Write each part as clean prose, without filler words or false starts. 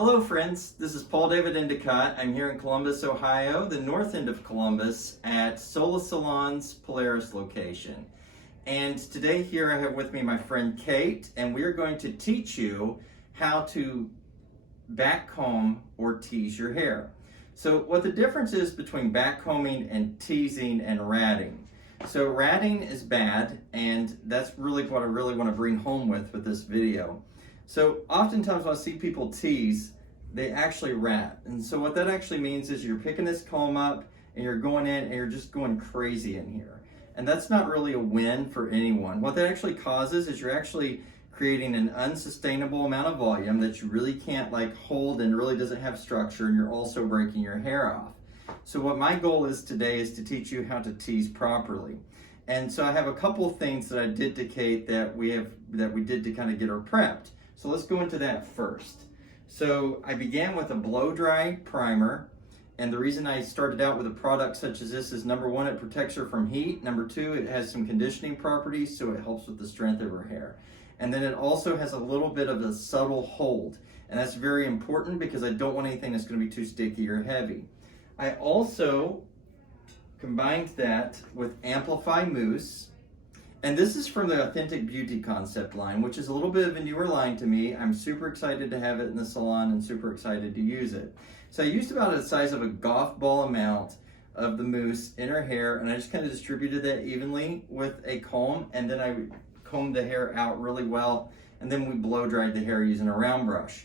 Hello friends, this is Paul David Endicott. I'm here in Columbus, Ohio, the north end of Columbus at Solasalons Polaris location. And today here I have with me my friend Kate, and we are going to teach you how to backcomb or tease your hair. So what the difference is between backcombing and teasing and ratting. So ratting is bad, and that's really what I want to bring home with this video. So oftentimes when I see people tease, they actually rat. And so what that actually means is you're picking this comb up and you're going in and you're just going crazy in here. And that's not really a win for anyone. What that actually causes is you're actually creating an unsustainable amount of volume that you really can't hold and really doesn't have structure, and you're also breaking your hair off. So what my goal is today is to teach you how to tease properly. And so I have a couple of things that I did to Kate that we did to kind of get her prepped. So let's go into that first. So I began with a blow dry primer, and the reason I started out with a product such as this is, number one, it protects her from heat. Number two, it has some conditioning properties, so it helps with the strength of her hair. And then it also has a little bit of a subtle hold, and that's very important because I don't want anything that's going to be too sticky or heavy. I also combined that with Amplify Mousse. And this is from the Authentic Beauty concept line, which is a little bit of a newer line to me. I'm super excited to have it in the salon and super excited to use it. So I used about the size of a golf ball amount of the mousse in her hair, and I just kind of distributed that evenly with a comb, and then I combed the hair out really well, and then we blow dried the hair using a round brush.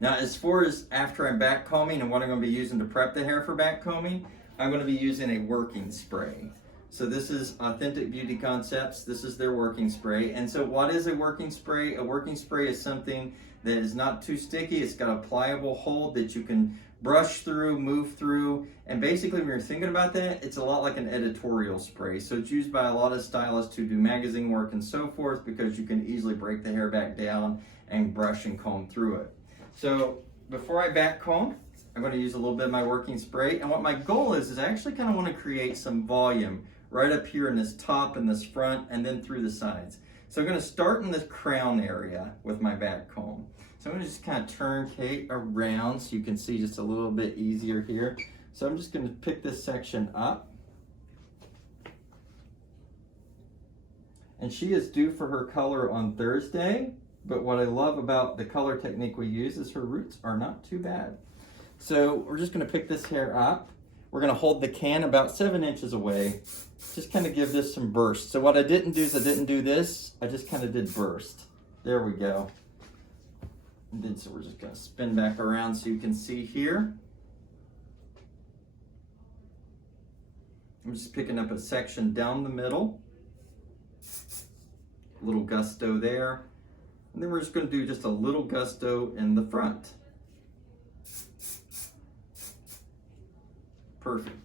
Now, as far as after I'm back combing and what I'm going to be using to prep the hair for back combing, I'm going to be using a working spray. So this is Authentic Beauty Concepts. This is their working spray. And so what is a working spray? A working spray is something that is not too sticky. It's got a pliable hold that you can brush through, move through. And basically when you're thinking about that, it's a lot like an editorial spray. So it's used by a lot of stylists to do magazine work and so forth, because you can easily break the hair back down and brush and comb through it. So before I back comb, I'm going to use a little bit of my working spray. And what my goal is I actually kind of want to create some volume right up here in this top and this front, and then through the sides. So I'm going to start in this crown area with my back comb. So I'm going to just kind of turn Kate around so you can see just a little bit easier here. So I'm just going to pick this section up. And she is due for her color on Thursday, but what I love about the color technique we use is her roots are not too bad. So we're just going to pick this hair up. We're going to hold the can about 7 inches away. Just kind of give this some burst. So what I didn't do is I didn't do this. I just kind of did burst. There we go. And then so we're just going to spin back around so you can see here. I'm just picking up a section down the middle. A little gusto there. And then we're just going to do just a little gusto in the front. Perfect.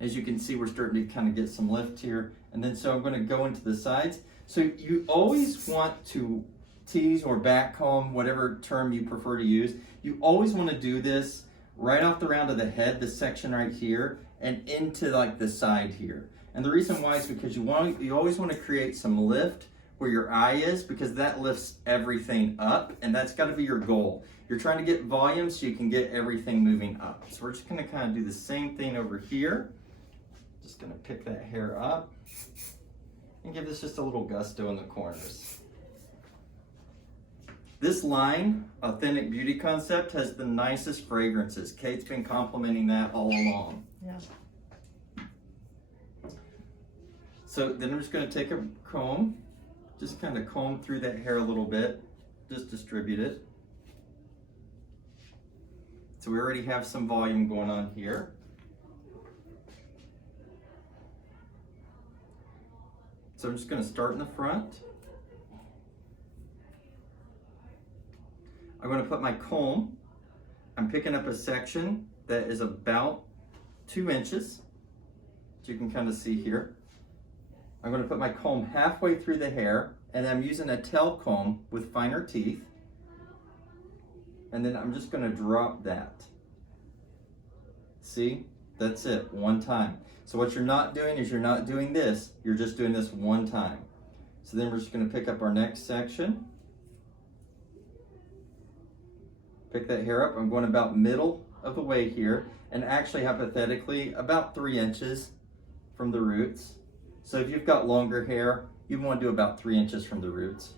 As you can see, we're starting to kind of get some lift here. And then so I'm going to go into the sides. So you always want to tease or back comb, whatever term you prefer to use. You always want to do this right off the round of the head, this section right here, and into the side here. And the reason why is because you always want to create some lift where your eye is, because that lifts everything up, and that's got to be your goal. You're trying to get volume so you can get everything moving up. So we're just going to kind of do the same thing over here. Just going to pick that hair up and give this just a little gusto in the corners. This line, Authentic Beauty Concept, has the nicest fragrances. Kate's been complimenting that all along. Yeah. So then I'm just going to take a comb, just kind of comb through that hair a little bit, just distribute it. So we already have some volume going on here. So I'm just going to start in the front. I'm going to put my comb. I'm picking up a section that is about 2 inches, as you can kind of see here. I'm going to put my comb halfway through the hair, and I'm using a tail comb with finer teeth. And then I'm just going to drop that. See? That's it, one time. So what you're not doing is you're not doing this, you're just doing this one time. So then we're just going to pick up our next section. Pick that hair up. I'm going about middle of the way here, and actually hypothetically about 3 inches from the roots. So if you've got longer hair, you want to do about 3 inches from the roots.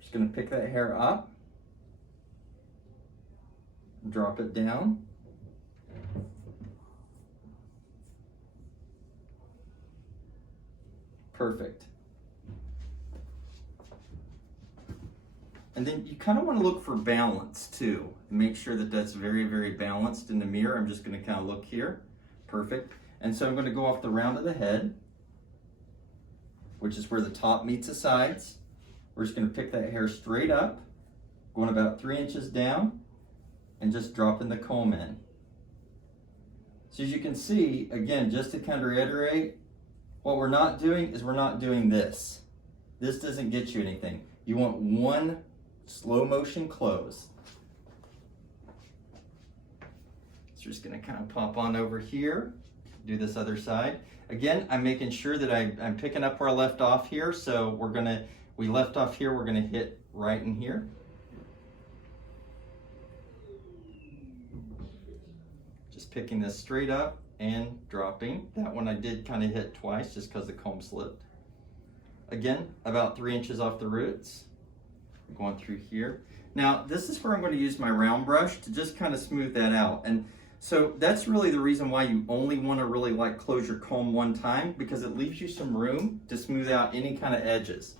Just going to pick that hair up, drop it down. Perfect. And then you kind of want to look for balance too. Make sure that that's very, very balanced in the mirror. I'm just going to kind of look here. Perfect. And so I'm going to go off the round of the head, which is where the top meets the sides. We're just going to pick that hair straight up, going about 3 inches down, and just dropping the comb in. So as you can see, again, just to kind of reiterate, what we're not doing is we're not doing this. This doesn't get you anything. You want one slow motion close. So just gonna kind of pop on over here, do this other side. Again, I'm making sure that I'm picking up where I left off here. So we left off here, we're gonna hit right in here. Just picking this straight up and dropping. That one I did kind of hit twice just because the comb slipped. Again, about 3 inches off the roots. Going through here. Now, this is where I'm going to use my round brush to just kind of smooth that out. And so that's really the reason why you only want to really like close your comb one time, because it leaves you some room to smooth out any kind of edges.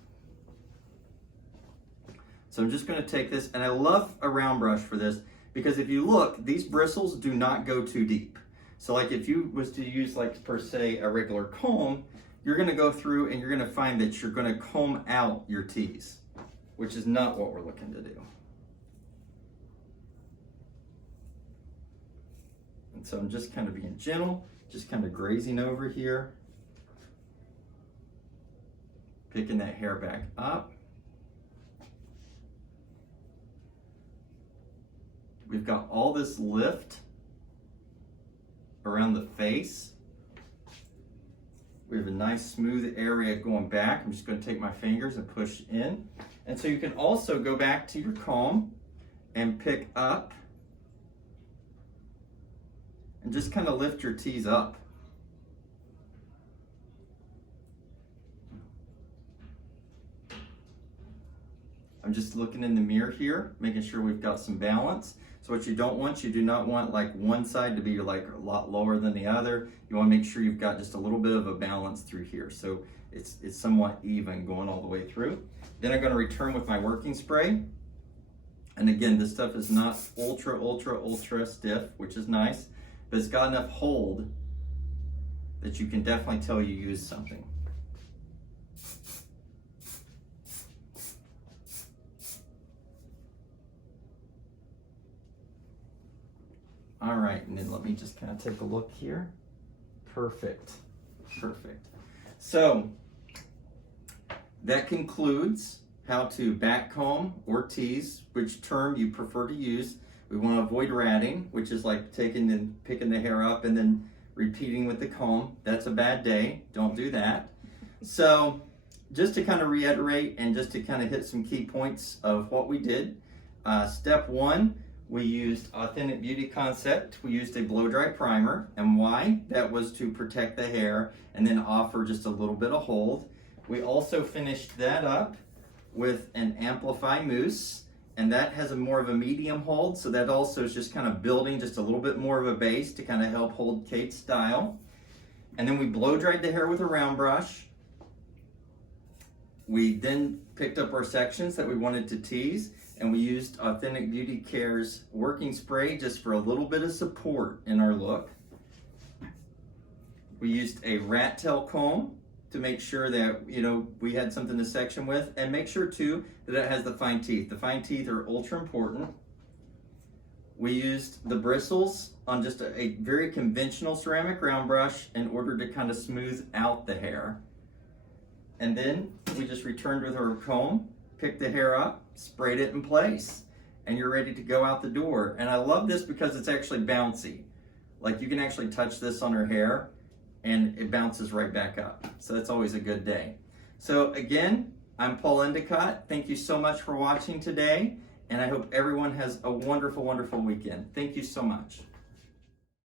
So I'm just going to take this, and I love a round brush for this because if you look, these bristles do not go too deep. So like if you was to use like per se a regular comb, you're going to go through and you're going to find that you're going to comb out your tease, which is not what we're looking to do. And so I'm just kind of being gentle, just kind of grazing over here, picking that hair back up. We've got all this lift around the face. We have a nice smooth area going back. I'm just going to take my fingers and push in. And so you can also go back to your comb and pick up and just kind of lift your tease up. I'm just looking in the mirror here, making sure we've got some balance. So what you don't want, you do not want like one side to be like a lot lower than the other. You want to make sure you've got just a little bit of a balance through here. So it's somewhat even going all the way through. Then I'm going to return with my working spray. And again, this stuff is not ultra stiff, which is nice, but it's got enough hold that you can definitely tell you use something. All right, and then let me just kind of take a look here. Perfect, perfect. So that concludes how to back comb or tease, which term you prefer to use. We want to avoid ratting, which is like taking and picking the hair up and then repeating with the comb. That's a bad day, don't do that. So just to kind of reiterate and just to kind of hit some key points of what we did. Step 1, we used Authentic Beauty Concept. We used a blow dry primer. And why? That was to protect the hair and then offer just a little bit of hold. We also finished that up with an Amplify Mousse, and that has a more of a medium hold, so that also is just kind of building just a little bit more of a base to kind of help hold Kate's style. And then we blow dried the hair with a round brush. We then picked up our sections that we wanted to tease, and we used Authentic Beauty Care's working spray just for a little bit of support in our look. We used a rat tail comb to make sure that, you know, we had something to section with, and make sure too that it has the fine teeth. The fine teeth are ultra important. We used the bristles on just a very conventional ceramic round brush in order to kind of smooth out the hair. And then we just returned with our comb, picked the hair up, sprayed it in place, and you're ready to go out the door. And I love this because it's actually bouncy. Like you can actually touch this on her hair and it bounces right back up. So that's always a good day. So again, I'm Paul Endicott. Thank you so much for watching today, and I hope everyone has a wonderful, wonderful weekend. Thank you so much.